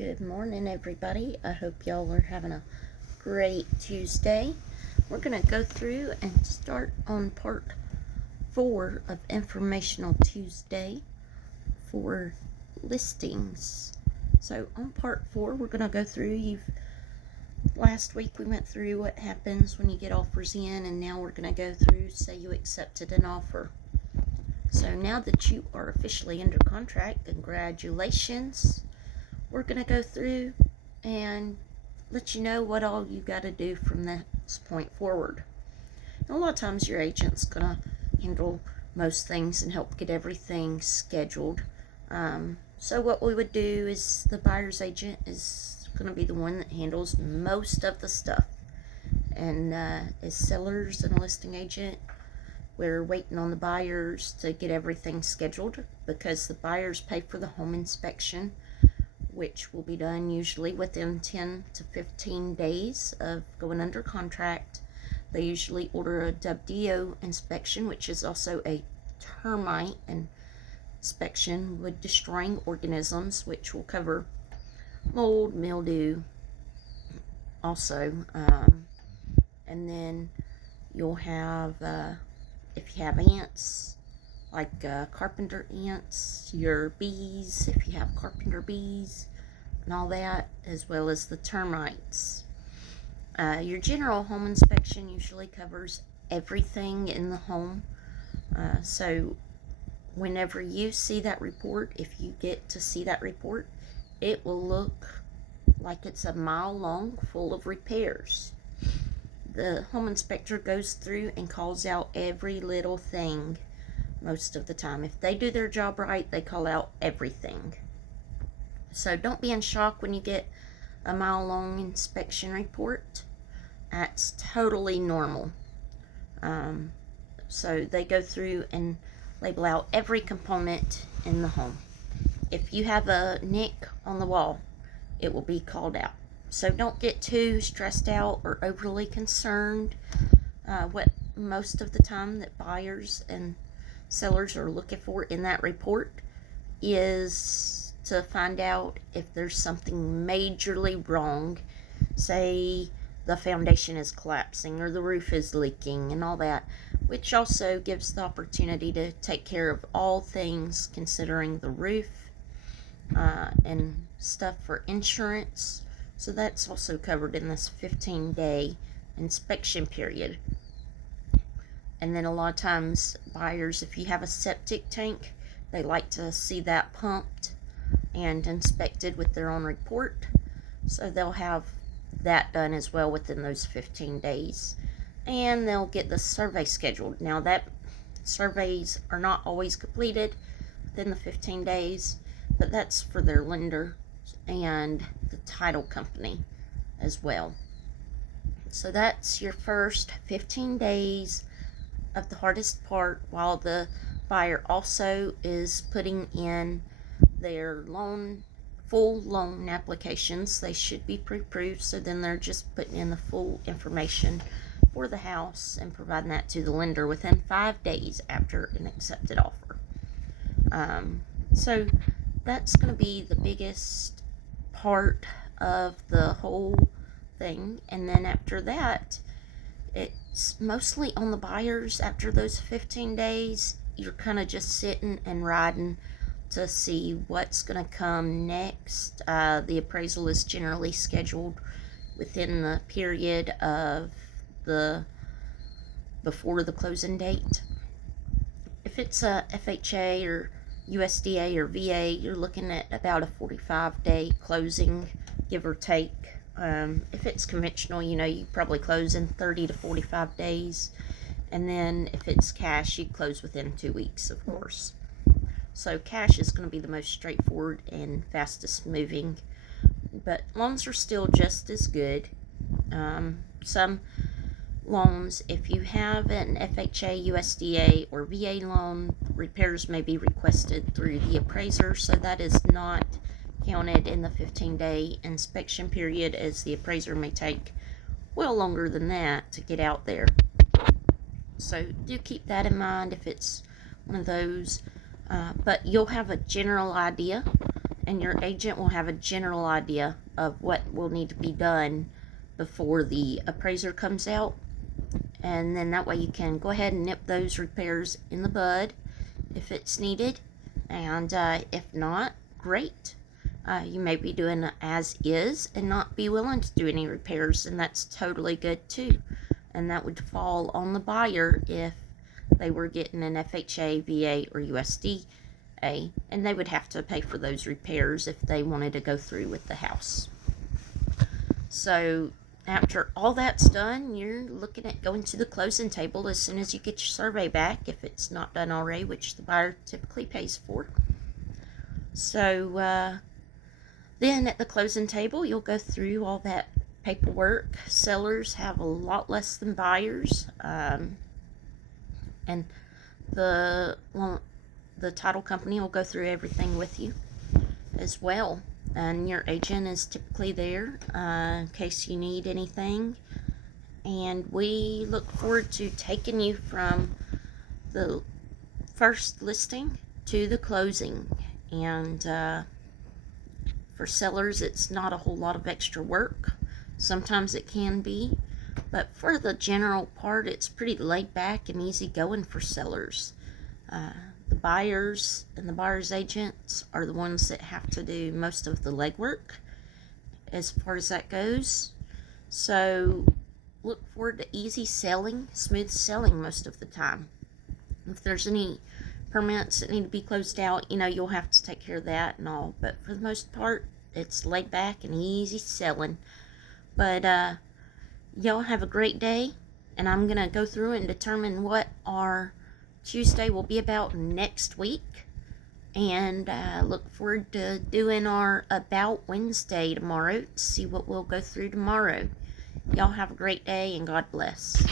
Good morning, everybody. I hope y'all are having a great Tuesday. We're going to go through and start on part 4 of Informational Tuesday for listings. So on part 4, we're going to go through, last week we went through what happens when you get offers in, and now we're going to go through, say you accepted an offer. So now that you are officially under contract, congratulations. We're going to go through and let you know what all you got to do from this point forward. And a lot of times your agent's going to handle most things and help get everything scheduled. So what we would do is the buyer's agent is going to be the one that handles most of the stuff. And as sellers and a listing agent, we're waiting on the buyers to get everything scheduled because the buyers pay for the home inspection, which will be done usually within 10 to 15 days of going under contract. They usually order a WDO inspection, which is also a termite inspection with destroying organisms, which will cover mold, mildew also. And then you'll have, if you have ants, like carpenter ants, your bees, if you have carpenter bees, and all that, as well as the termites. Your general home inspection usually covers everything in the home. So whenever you see that report, if you get to see that report, it will look like it's a mile long full of repairs. The home inspector goes through and calls out every little thing most of the time. If they do their job right, they call out everything. So don't be in shock when you get a mile-long inspection report. That's totally normal. So they go through and label out every component in the home. If you have a nick on the wall, it will be called out. So don't get too stressed out or overly concerned. What most of the time that buyers and sellers are looking for in that report is to find out if there's something majorly wrong. Say the foundation is collapsing or the roof is leaking and all that, which also gives the opportunity to take care of all things considering the roof and stuff for insurance. So that's also covered in this 15-day inspection period. And then a lot of times buyers, if you have a septic tank, they like to see that pumped and inspected with their own report. So they'll have that done as well within those 15 days. And they'll get the survey scheduled. Now that surveys are not always completed within the 15 days, but that's for their lender and the title company as well. So that's your first 15 days of the hardest part, while the buyer also is putting in their full loan applications. They should be pre-approved, so then they're just putting in the full information for the house and providing that to the lender within 5 days after an accepted offer. So that's going to be the biggest part of the whole thing. And then after that, it's mostly on the buyers. After those 15 days, you're kind of just sitting and riding to see what's going to come next. The appraisal is generally scheduled within the period of before the closing date. If it's a FHA or USDA or VA, you're looking at about a 45-day closing, give or take. If it's conventional, you probably close in 30 to 45 days. And then if it's cash, you close within 2 weeks, of course. So cash is going to be the most straightforward and fastest moving. But loans are still just as good. Some loans, if you have an FHA, USDA, or VA loan, repairs may be requested through the appraiser. So that is not counted in the 15-day inspection period, as the appraiser may take well longer than that to get out there. So do keep that in mind if it's one of those, but you'll have a general idea and your agent will have a general idea of what will need to be done before the appraiser comes out. And then that way you can go ahead and nip those repairs in the bud if it's needed. And if not, great. You may be doing as is and not be willing to do any repairs, and that's totally good too. And that would fall on the buyer if they were getting an FHA, VA, or USDA, and they would have to pay for those repairs if they wanted to go through with the house. So after all that's done, you're looking at going to the closing table as soon as you get your survey back, if it's not done already, which the buyer typically pays for. So then at the closing table, you'll go through all that paperwork. Sellers have a lot less than buyers, and the title company will go through everything with you as well. And your agent is typically there in case you need anything. And we look forward to taking you from the first listing to the closing. And for sellers, it's not a whole lot of extra work. Sometimes it can be, but for the general part, it's pretty laid back and easy going for sellers. The buyers and the buyer's agents are the ones that have to do most of the legwork as far as that goes. So look forward to easy selling, smooth selling most of the time. If there's any permits that need to be closed out, you'll have to take care of that and all. But for the most part, it's laid back and easy selling. But y'all have a great day, and I'm going to go through and determine what our Tuesday will be about next week, and look forward to doing our About Wednesday tomorrow to see what we'll go through tomorrow. Y'all have a great day, and God bless.